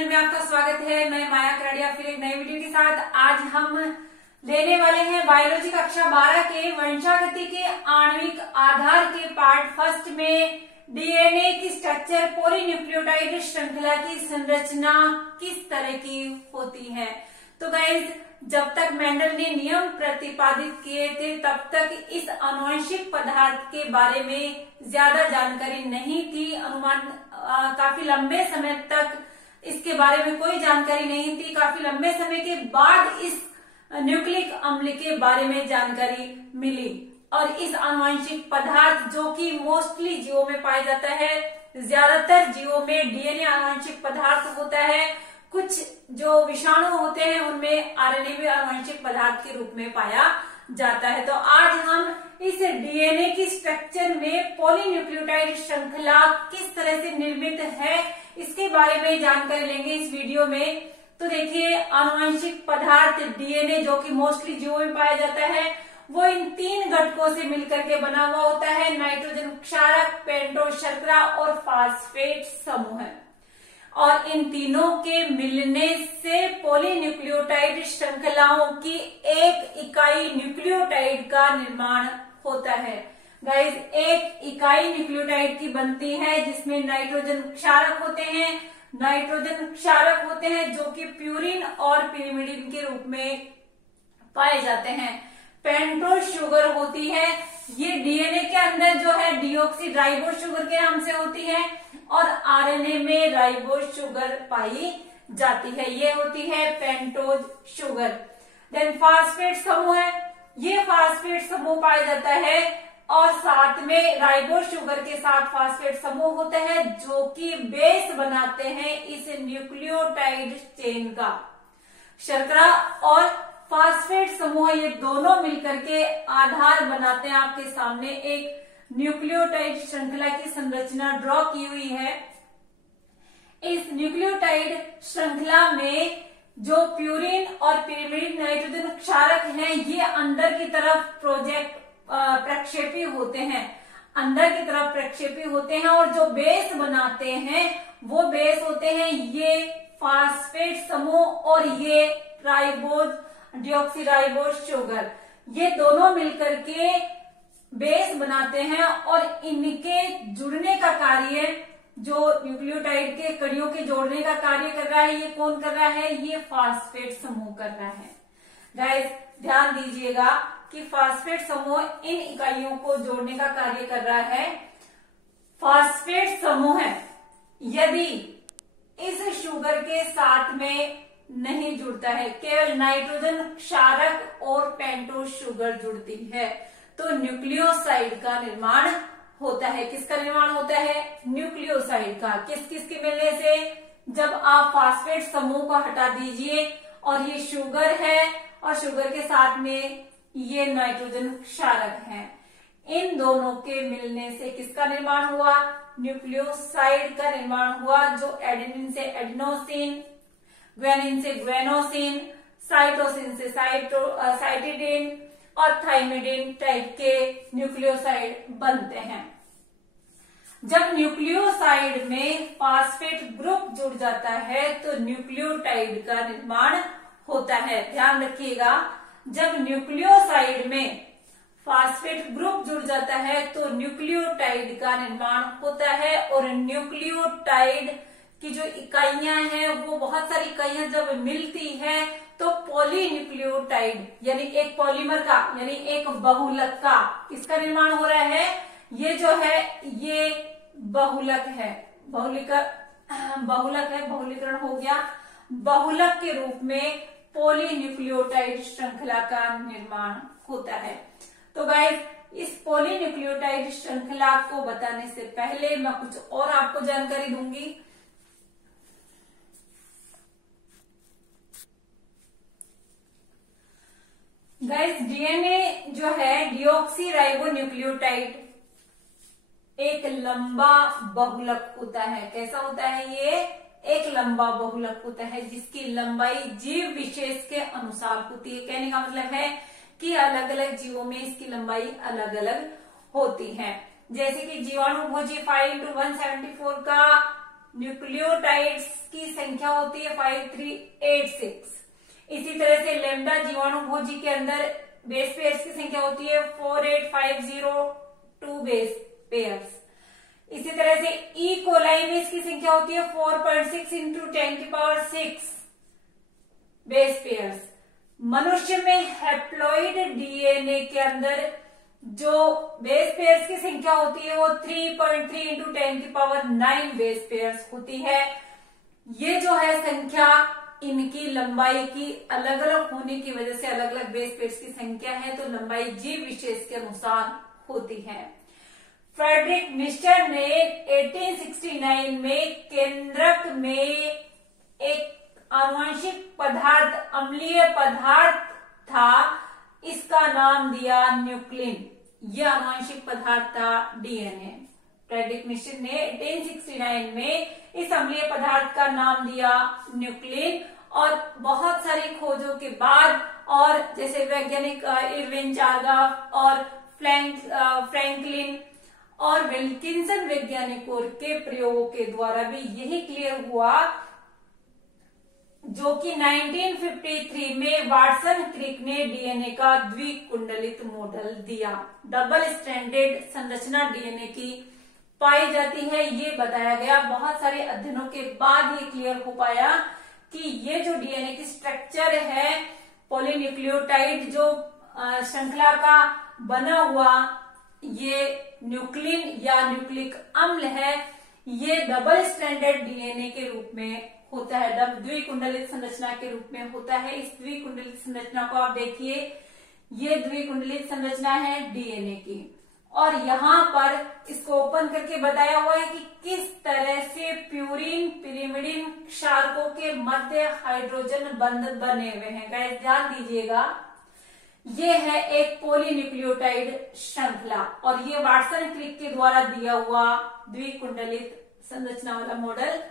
Channel में आपका स्वागत है। मैं माया करड़िया फिर एक नई वीडियो के साथ आज हम लेने वाले हैं बायोलॉजी कक्षा 12 के वंशागति के आणविक आधार के पार्ट फर्स्ट में डीएनए की स्ट्रक्चर, पॉलीन्यूक्लियोटाइड श्रृंखला की संरचना किस तरह की होती है। तो गाइज, जब तक मेंडल ने नियम प्रतिपादित किए थे तब तक इस आनुवंशिक पदार्थ के बारे में ज्यादा जानकारी नहीं थी। अनुमान काफी लंबे समय तक इसके बारे में कोई जानकारी नहीं थी। काफी लंबे समय के बाद इस न्यूक्लिक अम्ल के बारे में जानकारी मिली और इस आनुवंशिक पदार्थ जो कि मोस्टली जीवों में पाया जाता है, ज्यादातर जीवों में डीएनए आनुवंशिक पदार्थ होता है। कुछ जो विषाणु होते हैं उनमें आरएनए भी आनुवंशिक पदार्थ के रूप में पाया जाता है। तो आज हम इस डीएनए की स्ट्रक्चर में पॉलीन्यूक्लियोटाइड श्रृंखला किस तरह से निर्मित है इसके बारे में जानकारी लेंगे इस वीडियो में। तो देखिए, आनुवंशिक पदार्थ डीएनए जो कि मोस्टली जीवों में पाया जाता है वो इन तीन घटकों से मिलकर के बना हुआ होता है। नाइट्रोजन क्षारक, पेंटोस शर्करा और फास्फेट समूह है। और इन तीनों के मिलने से पॉलीन्यूक्लियोटाइड श्रृंखलाओं की एक इकाई न्यूक्लियोटाइड का निर्माण होता है। गाइस, एक इकाई न्यूक्लियोटाइड की बनती है जिसमें नाइट्रोजन क्षारक होते हैं। नाइट्रोजन क्षारक होते हैं जो कि प्यूरिन और पिरिमिडिन के रूप में पाए जाते हैं। पेंटोस शुगर होती है, ये डीएनए के अंदर जो है डीऑक्सी राइबोस शुगर के नाम से होती है और आरएनए में राइबोस शुगर पाई जाती है। ये होती है पेंटोज शुगर। देन फास्फेट समूह है, ये फास्फेट समूह पाया जाता है और साथ में राइबोस शुगर के साथ फास्फेट समूह होते हैं जो कि बेस बनाते हैं इस न्यूक्लियोटाइड चेन का। शर्करा और फास्फेट समूह ये दोनों मिलकर के आधार बनाते हैं। आपके सामने एक न्यूक्लियोटाइड श्रृंखला की संरचना ड्रॉ की हुई है। इस न्यूक्लियोटाइड श्रृंखला में जो प्यूरिन और पिरिमिडिन नाइट्रोजन क्षारक हैं ये अंदर की तरफ प्रक्षेपी होते हैं, अंदर की तरफ प्रक्षेपी होते हैं और जो बेस बनाते हैं वो बेस होते हैं ये फास्फेट समूह और ये राइबोज डीऑक्सीराइबोस शुगर। ये दोनों मिलकर के बेस बनाते हैं और इनके जुड़ने का कार्य, जो न्यूक्लियोटाइड के कड़ियों के जोड़ने का कार्य कर रहा है, ये कौन कर रहा है? ये फास्फेट समूह कर रहा है। गाइस, ध्यान दीजिएगा कि फास्फेट समूह इन इकाइयों को जोड़ने का कार्य कर रहा है। फास्फेट समूह यदि इस शुगर के साथ में नहीं जुड़ता है, केवल नाइट्रोजन क्षारक और पेंटोस शुगर जुड़ती है तो न्यूक्लियोसाइड का निर्माण होता है। किसका निर्माण होता है? न्यूक्लियोसाइड का। किस किस के मिलने से? जब आप फास्फेट समूह को हटा दीजिए और ये शुगर है और शुगर के साथ में ये नाइट्रोजन क्षारक है, इन दोनों के मिलने से किसका निर्माण हुआ? न्यूक्लियोसाइड का निर्माण हुआ, जो एडेनिन से एडेनोसिन, ग्वानिन से ग्वेनोसिन, साइटोसिन से साइटिडिन और थाइमिडिन टाइप के न्यूक्लियोसाइड बनते हैं। जब न्यूक्लियोसाइड में फास्फेट ग्रुप जुड़ जाता है तो न्यूक्लियोटाइड का निर्माण होता है। ध्यान रखिएगा, जब न्यूक्लियोसाइड में फास्फेट ग्रुप जुड़ जाता है तो न्यूक्लियोटाइड का निर्माण होता है और न्यूक्लियोटाइड की जो इकाइयां हैं वो बहुत सारी इकाइयां जब मिलती है तो पॉलीन्यूक्लियोटाइड यानी एक पॉलीमर का यानी एक बहुलक का इसका निर्माण हो रहा है। ये जो है ये बहुलक है, बहुलीकरण हो गया। बहुलक के रूप में पॉलीन्यूक्लियोटाइड श्रृंखला का निर्माण होता है। तो गाइस, इस पॉलीन्यूक्लियोटाइड श्रृंखला को बताने से पहले मैं कुछ और आपको जानकारी दूंगी। गाइस, डीएनए जो है डीऑक्सीराइबोन्यूक्लियोटाइड एक लंबा बहुलक होता है। कैसा होता है? ये एक लंबा बहुलक होता है जिसकी लंबाई जीव विशेष के अनुसार होती है। कहने का मतलब है कि अलग अलग जीवों में इसकी लंबाई अलग अलग होती है। जैसे कि जीवाणु भोजी 5 × 174 का न्यूक्लियोटाइड्स की संख्या होती है 5386। इसी तरह से लेम्डा जीवाणु भोजी के अंदर बेस पेयर्स की संख्या होती है 48502 बेस पेयर्स। इसी तरह से ई कोलाई में इसकी संख्या होती है 4.6 इंटू 10⁶ बेस पेयर्स। मनुष्य में हैप्लॉइड डीएनए के अंदर जो बेस पेयर्स की संख्या होती है वो 3.3 इंटू 10⁹ बेस पेयर्स होती है। ये जो है संख्या इनकी लंबाई की अलग अलग होने की वजह से अलग अलग बेस पेयर्स की संख्या है, तो लंबाई जीव विशेष के अनुसार होती है। फ्रेडरिक मिस्टर ने 1869 में केंद्रक में एक आनुवंशिक पदार्थ, अम्लीय पदार्थ था, इसका नाम दिया न्यूक्लिन। यह आनुवंशिक पदार्थ था डीएनए। फ्रेडरिक मिस्टर ने 1869 में इस अम्लीय पदार्थ का नाम दिया न्यूक्लिन, और बहुत सारी खोजों के बाद और जैसे वैज्ञानिक इरविन चार्गाफ और फ्रैंकलिन और विल्किंसन वैज्ञानिकों के प्रयोगों के द्वारा भी यही क्लियर हुआ, जो कि 1953 में वाटसन क्रिक ने डीएनए का द्विकुंडलित मॉडल दिया। डबल स्ट्रैंडेड संरचना डीएनए की पाई जाती है, ये बताया गया। बहुत सारे अध्ययनों के बाद ये क्लियर हो पाया कि ये जो डीएनए की स्ट्रक्चर है, पॉलीन्यूक्लियोटाइड जो श्रृंखला का बना हुआ ये न्यूक्लिन या न्यूक्लिक अम्ल है, ये डबल स्ट्रैंडेड डीएनए के रूप में होता है, द्विकुंडलित संरचना के रूप में होता है। इस द्विकुंडलित संरचना को आप देखिए, ये द्विकुंडलित संरचना है डीएनए की, और यहाँ पर इसको ओपन करके बताया हुआ है कि किस तरह से प्यूरिन पिरिमिडिन क्षारकों के मध्य हाइड्रोजन बंध बने हुए हैं। गाइस ध्यान दीजिएगा, ये है एक पॉलीन्यूक्लियोटाइड श्रृंखला, और ये वाटसन क्रिक के द्वारा दिया हुआ द्विकुंडलित संरचना वाला मॉडल।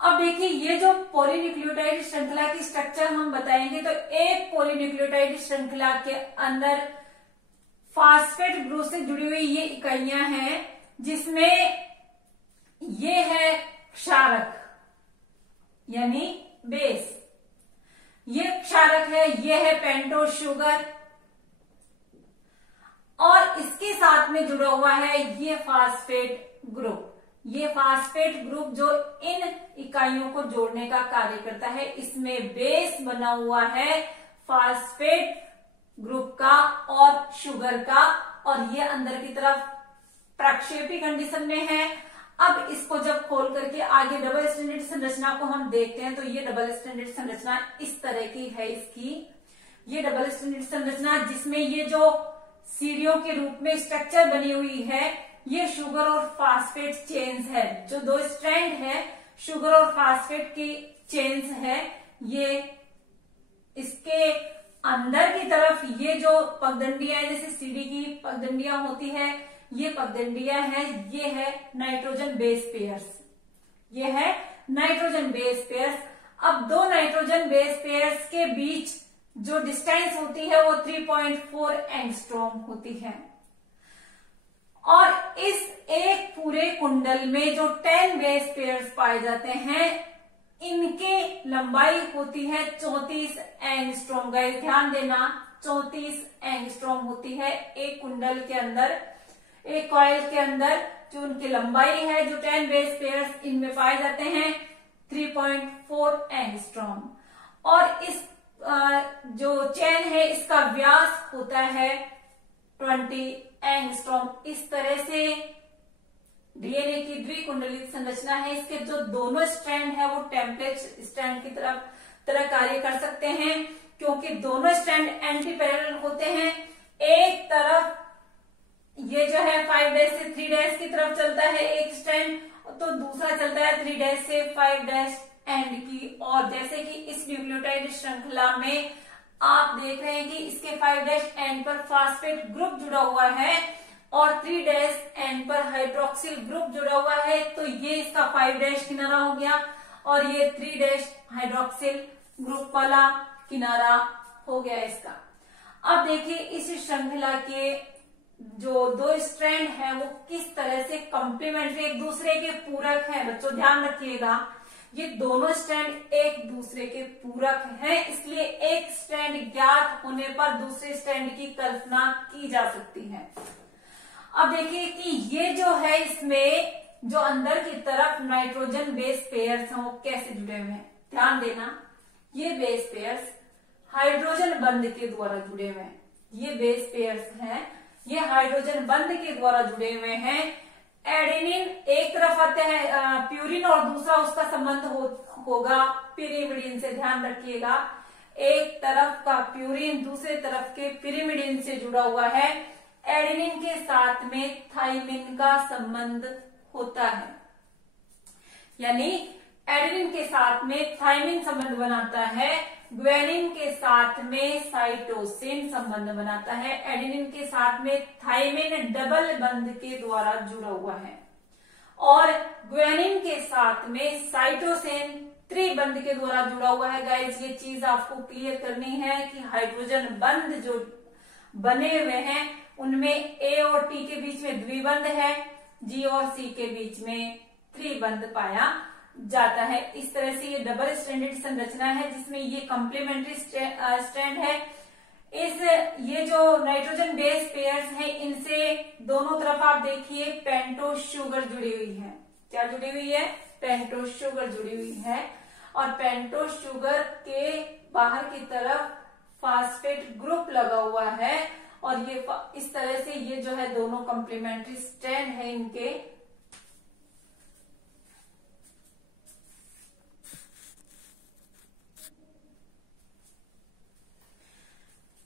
अब देखिए, ये जो पॉलीन्यूक्लियोटाइड श्रृंखला की स्ट्रक्चर हम बताएंगे, तो एक पॉलीन्यूक्लियोटाइड श्रृंखला के अंदर फास्फेट ग्रुप से जुड़ी हुई ये इकाइयां हैं, जिसमें ये है क्षारक यानी बेस, ये क्षारक है, ये है पेंटोज शुगर, और इसके साथ में जुड़ा हुआ है ये फास्फेट ग्रुप। ये फास्फेट ग्रुप जो इन इकाइयों को जोड़ने का कार्य करता है, इसमें बेस बना हुआ है फास्फेट ग्रुप का और शुगर का, और ये अंदर की तरफ प्रक्षेपी कंडीशन में है। अब इसको जब खोल करके आगे डबल स्टैंडर्ड संरचना को हम देखते हैं, तो ये डबल स्टैंडर्ड संरचना इस तरह की है इसकी। ये डबल स्टैंडर्ड संरचना जिसमें ये जो सीढ़ियों के रूप में स्ट्रक्चर बनी हुई है, ये शुगर और फास्फेट चेन्स है, जो दो स्ट्रैंड है शुगर और फास्फेट की चेन्स है। ये इसके अंदर की तरफ ये जो पगडंडियां है, जैसे सीढ़ी की पगडंडियां होती है, ये पगडंडियां है, ये है नाइट्रोजन बेस पेयर्स, ये है नाइट्रोजन बेस पेयर्स। अब दो नाइट्रोजन बेस पेयर्स के बीच जो डिस्टेंस होती है वो 3.4 एंगस्ट्रॉम होती है, और इस एक पूरे कुंडल में जो 10 बेस पेयर्स पाए जाते हैं, इनके लंबाई होती है 34 एंगस्ट्रॉम। गाइस ध्यान देना, 34 एंगस्ट्रॉम होती है एक कुंडल के अंदर, एक कॉइल के अंदर जो उनकी लंबाई है, जो 10 बेस पेयर्स इनमें पाए जाते हैं 3.4 एंगस्ट्रॉम। और इस जो चेन है इसका व्यास होता है 20 एंगस्ट्रॉम। इस तरह से डीएनए की द्विकुंडलित संरचना है। इसके जो दोनों स्ट्रैंड है वो टेम्पलेट स्ट्रैंड की तरह कार्य कर सकते हैं, क्योंकि दोनों स्ट्रैंड एंटी पैरेलल होते हैं। एक तरफ ये जो है 5' से 3' की तरफ चलता है एक स्ट्रैंड, तो दूसरा चलता है 3' से 5' एंड की। और जैसे कि इस न्यूक्लियोटाइड श्रृंखला में आप देख रहे हैं कि इसके 5' एंड पर फास्फेट ग्रुप जुड़ा हुआ है और 3' एंड पर हाइड्रोक्सिल ग्रुप जुड़ा हुआ है, तो ये इसका 5' किनारा हो गया और ये 3' हाइड्रोक्सिल ग्रुप वाला किनारा हो गया इसका। अब देखिए इस श्रृंखला के जो दो स्ट्रैंड है वो किस तरह से कॉम्प्लीमेंट्री एक दूसरे के पूरक है। बच्चों ध्यान रखिएगा, ये दोनों स्ट्रैंड एक दूसरे के पूरक हैं, इसलिए एक स्ट्रैंड ज्ञात होने पर दूसरे स्ट्रैंड की कल्पना की जा सकती है। अब देखिए कि ये जो है, इसमें जो अंदर की तरफ नाइट्रोजन बेस पेयर्स हैं वो कैसे जुड़े हुए हैं। ध्यान देना, ये बेस पेयर्स हाइड्रोजन बंध के द्वारा जुड़े हुए हैं। ये बेस पेयर्स हैं, ये हाइड्रोजन बंध के द्वारा जुड़े हुए हैं। एडेनिन एक तरफ आते हैं प्यूरिन और दूसरा उसका संबंध होगा पिरिमिडिन से। ध्यान रखिएगा, एक तरफ का प्यूरिन दूसरे तरफ के पिरिमिडिन से जुड़ा हुआ है। एडेनिन के साथ में थाइमिन का संबंध होता है, यानी एडेनिन के साथ में थाइमिन संबंध बनाता है, ग्वानिन के साथ में साइटोसिन संबंध बनाता है। एडेनिन के साथ में थाइमिन डबल बंध के द्वारा जुड़ा हुआ है और ग्वानिन के साथ में साइटोसिन त्रिबंध के द्वारा जुड़ा हुआ है। गाइस, ये चीज आपको क्लियर करनी है कि हाइड्रोजन बंध जो बने हुए हैं उनमें ए और टी के बीच में द्विबंध है, जी और सी के बीच में त्रिबंध पाया जाता है। इस तरह से ये डबल स्ट्रैंडेड संरचना है जिसमें ये कॉम्प्लीमेंट्री स्ट्रैंड है। ये जो नाइट्रोजन बेस पेयर्स हैं, इनसे दोनों तरफ आप देखिए पेंटोस शुगर जुड़ी हुई है। क्या जुड़ी हुई है? पेंटोस शुगर जुड़ी हुई है और पेंटोस शुगर के बाहर की तरफ फास्फेट ग्रुप लगा हुआ है और ये इस तरह से ये जो है दोनों कॉम्प्लीमेंट्री स्ट्रैंड है इनके।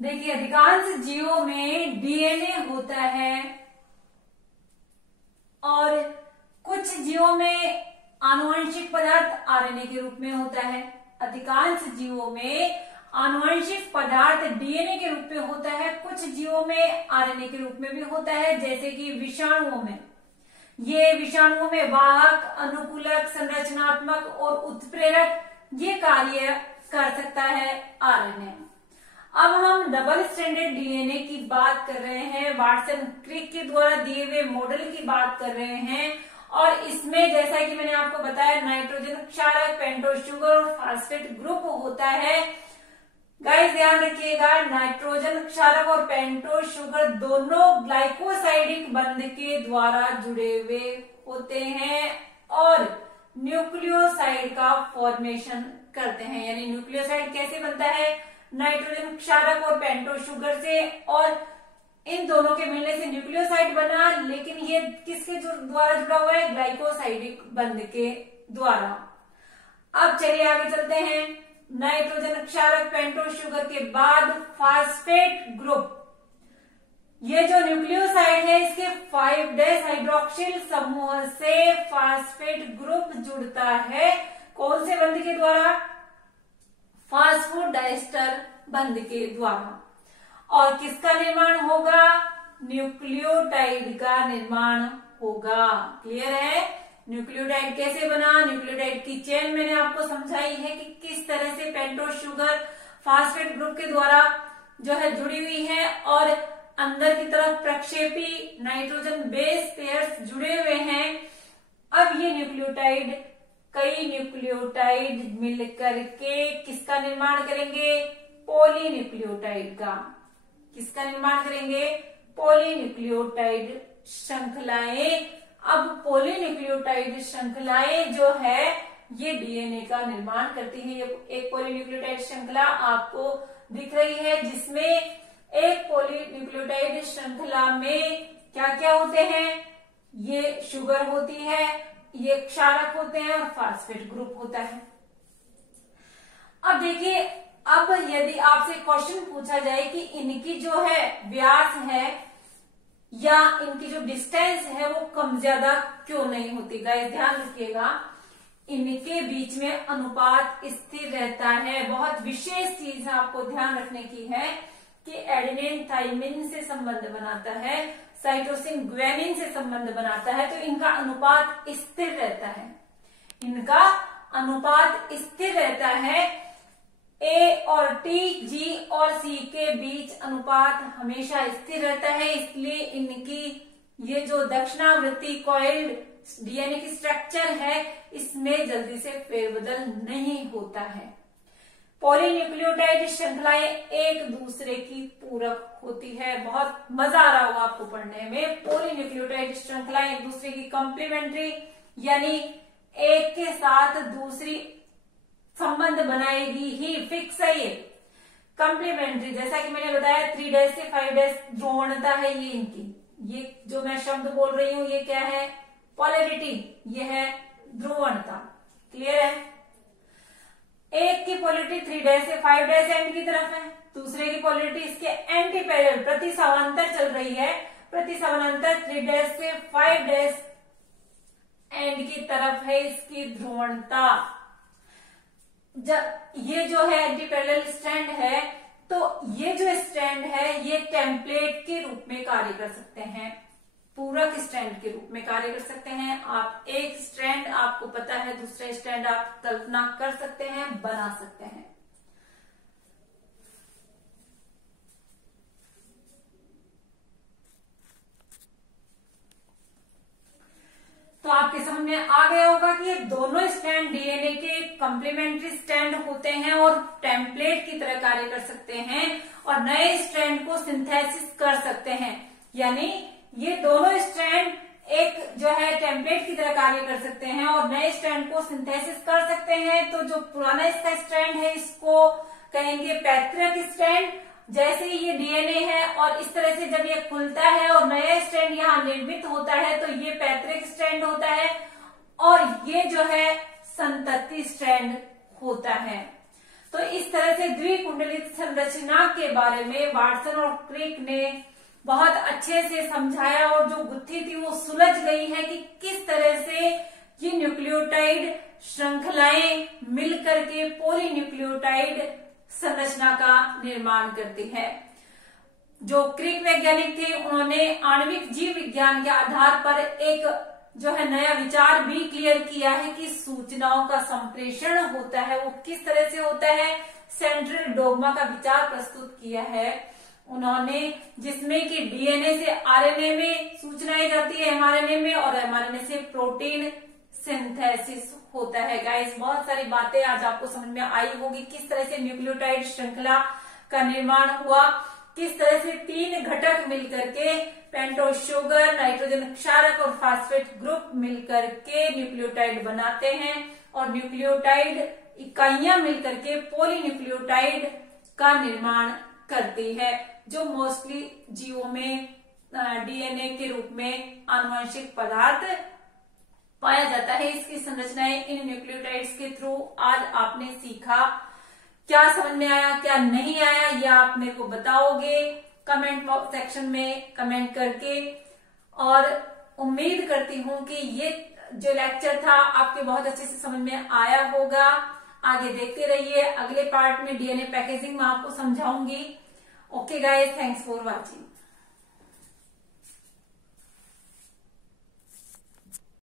देखिए, अधिकांश जीवों में डीएनए होता है और कुछ जीवों में आनुवंशिक पदार्थ आरएनए के रूप में होता है। अधिकांश जीवों में आनुवंशिक पदार्थ डीएनए के रूप में होता है, कुछ जीवों में आरएनए के रूप में भी होता है, जैसे कि विषाणुओं में। ये विषाणुओं में वाहक, अनुकूलक, संरचनात्मक और उत्प्रेरक ये कार्य कर सकता है आरएनए। अब हम डबल स्ट्रैंडेड डीएनए की बात कर रहे हैं, वाटसन क्रिक के द्वारा दिए हुए मॉडल की बात कर रहे हैं और इसमें जैसा कि मैंने आपको बताया नाइट्रोजन क्षारक, पेंटोस शुगर और फास्फेट ग्रुप होता है। गाइस ध्यान रखिएगा, नाइट्रोजन क्षारक और पेंटोस शुगर दोनों ग्लाइकोसाइडिक बंध के द्वारा जुड़े हुए होते हैं और न्यूक्लियोसाइड का फॉर्मेशन करते हैं। यानी न्यूक्लियोसाइड कैसे बनता है? नाइट्रोजन क्षारक और पेंटोस शुगर से, और इन दोनों के मिलने से न्यूक्लियोसाइड बना, लेकिन ये किसके द्वारा जुड़ा हुआ है? ग्लाइकोसाइडिक बंध के द्वारा। अब चलिए आगे चलते हैं। नाइट्रोजन क्षारक, पेंटोस शुगर के बाद फास्फेट ग्रुप, ये जो न्यूक्लियोसाइड है इसके 5' हाइड्रोक्सिल समूह से फास्फेट ग्रुप जुड़ता है। कौन से बंध के द्वारा? फास्फोडाइस्टर बंध के द्वारा। और किसका निर्माण होगा? न्यूक्लियोटाइड का निर्माण होगा। क्लियर है? न्यूक्लियोटाइड कैसे बना? न्यूक्लियोटाइड की चेन मैंने आपको समझाई है कि किस तरह से पेंटोस शुगर फास्फेट ग्रुप के द्वारा जो है जुड़ी हुई है और अंदर की तरफ प्रक्षेपी नाइट्रोजन बेस पेयर्स जुड़े हुए हैं। अब ये न्यूक्लियोटाइड, कई न्यूक्लियोटाइड मिलकर के किसका निर्माण करेंगे? पॉलीन्यूक्लियोटाइड का। किसका निर्माण करेंगे? पॉलीन्यूक्लियोटाइड श्रृंखलाएं। अब पॉलीन्यूक्लियोटाइड श्रृंखलाएं जो है ये डीएनए का निर्माण करती है। एक पॉलीन्यूक्लियोटाइड श्रृंखला आपको दिख रही है जिसमें एक पॉलीन्यूक्लियोटाइड श्रृंखला में क्या क्या होते हैं? ये शुगर होती है, ये क्षारक होते हैं और फास्फेट ग्रुप होता है। अब देखिए, अब यदि आपसे क्वेश्चन पूछा जाए कि इनकी जो है व्यास है या इनकी जो डिस्टेंस है वो कम ज्यादा क्यों नहीं होती? गाइस ध्यान रखिएगा, इनके बीच में अनुपात स्थिर रहता है। बहुत विशेष चीज आपको ध्यान रखने की है कि एडेनिन थाइमिन से संबंध बनाता है, साइटोसिन ग्वानिन से संबंध बनाता है, तो इनका अनुपात स्थिर रहता है। इनका अनुपात स्थिर रहता है। ए और टी, जी और सी के बीच अनुपात हमेशा स्थिर रहता है, इसलिए इनकी ये जो दक्षिणावर्ती कॉइल्ड डीएनए की स्ट्रक्चर है इसमें जल्दी से फेरबदल नहीं होता है। पॉलीन्यूक्लियोटाइड श्रृंखलाएं एक दूसरे की पूरक होती है। बहुत मजा आ रहा होगा आपको पढ़ने में। पॉलीन्यूक्लियोटाइड श्रृंखलाएं एक दूसरे की कॉम्प्लीमेंट्री यानी एक के साथ दूसरी संबंध बनाएगी ही, फिक्स है ये। कॉम्प्लीमेंट्री जैसा कि मैंने बताया 3' से 5' ध्रुवणता है ये इनकी। ये जो मैं शब्द बोल रही हूं ये क्या है? पोलैरिटी, ये है ध्रुवणता। क्लियर है? एक की पोलैरिटी 3' से 5' एंड की तरफ है, दूसरे की पोलैरिटी इसके एंटी पैरेलल प्रति समानांतर चल रही है, प्रति समानांतर 3' से 5' एंड की तरफ है इसकी ध्रुवणता। जब ये जो है एंटी पैरेलल स्ट्रैंड है तो ये जो स्ट्रैंड है ये टेम्पलेट के रूप में कार्य कर सकते हैं, पूरक स्ट्रैंड के रूप में कार्य कर सकते हैं। आप एक स्ट्रैंड आपको पता है, दूसरा स्ट्रैंड आप कल्पना कर सकते हैं, बना सकते हैं। तो आपके समझ में आ गया होगा कि ये दोनों स्ट्रैंड डीएनए के कॉम्प्लीमेंट्री स्ट्रैंड होते हैं और टेम्पलेट की तरह कार्य कर सकते हैं और नए स्ट्रैंड को सिंथेसिस कर सकते हैं। यानी ये दोनों स्ट्रैंड एक जो है टेम्पलेट की तरह कार्य कर सकते हैं और नए स्ट्रैंड को सिंथेसिस कर सकते हैं। तो जो पुराना इसका स्ट्रैंड है इसको कहेंगे पैतृक स्ट्रैंड। जैसे ही ये डीएनए है और इस तरह से जब ये खुलता है और नया स्ट्रैंड यहाँ निर्मित होता है तो ये पैतृक स्ट्रैंड होता है और ये जो है संतति स्ट्रैंड होता है। तो इस तरह से द्विकुंडलित संरचना के बारे में वाटसन और क्रिक ने बहुत अच्छे से समझाया और जो गुत्थी थी वो सुलझ गई है कि किस तरह से ये न्यूक्लियोटाइड श्रृंखलाएं मिलकर के पॉलीन्यूक्लियोटाइड संरचना का निर्माण करती है। जो क्रिक वैज्ञानिक थे उन्होंने आणविक जीव विज्ञान के आधार पर एक जो है नया विचार भी क्लियर किया है कि सूचनाओं का संप्रेषण होता है वो किस तरह से होता है। सेंट्रल डोग्मा का विचार प्रस्तुत किया है उन्होंने, जिसमें कि डीएनए से आरएनए में सूचनाएं जाती है एमआरएनए में और एमआरएनए से प्रोटीन सिंथेसिस होता है। गाइस बहुत सारी बातें आज आपको समझ में आई होगी, किस तरह से न्यूक्लियोटाइड श्रृंखला का निर्माण हुआ, किस तरह से 3 घटक मिलकर के पेंटोज शुगर, नाइट्रोजन क्षारक और फास्फेट ग्रुप मिलकर के न्यूक्लियोटाइड बनाते हैं और न्यूक्लियोटाइड इकाइयां मिलकर के पॉलीन्यूक्लियोटाइड का निर्माण करती है, जो मोस्टली जीवों में डीएनए के रूप में आनुवंशिक पदार्थ पाया जाता है। इसकी संरचनाएं इन न्यूक्लियोटाइड्स के थ्रू आज आपने सीखा। क्या समझ में आया, क्या नहीं आया, यह आप मेरे को बताओगे कमेंट सेक्शन में कमेंट करके। और उम्मीद करती हूँ कि ये जो लेक्चर था आपके बहुत अच्छे से समझ में आया होगा। आगे देखते रहिए, अगले पार्ट में डीएनए पैकेजिंग में आपको समझाऊंगी। Okay guys, thanks for watching.